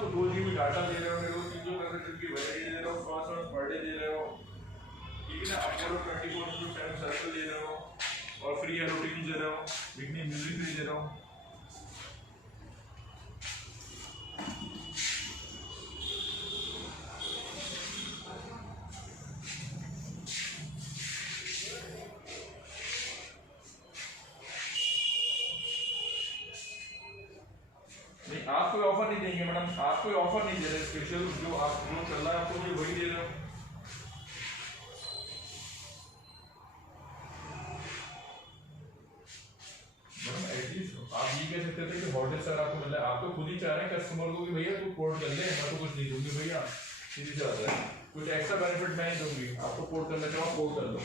आपको 2 GB data दे रहे हो, मेरे को 365 की वैलिडिटी दे रहा हूँ, 5 मिनट पर डे दे रहे हो, ठीक है ना। अपोलो 24/7 सर्कल दे रहे हो और फ्री एरोटीन दे रहे हो, बिगनी म्यूजिक फ्री दे रहा हूँ। नहीं, आप कोई ऑफर नहीं देंगे मैडम, आप कोई ऑफर नहीं दे रहे स्पेशल, जो आप जो चल रहा है आपको भी वही दे रहे हो। मैडम एटलीस्ट आप ये कह सकते थे कि हॉटेल सर आपको मिला है, आप तो खुद ही चाह रहे हैं कस्टमर को कि भैया तू कोड कर ले, मैं तो कुछ नहीं दूंगी भैया, सीधी सी बात है, कुछ एक्स्ट्रा बेनिफिट मैं नहीं दूंगी, आपको कोड करना चाहो कोड कर लो।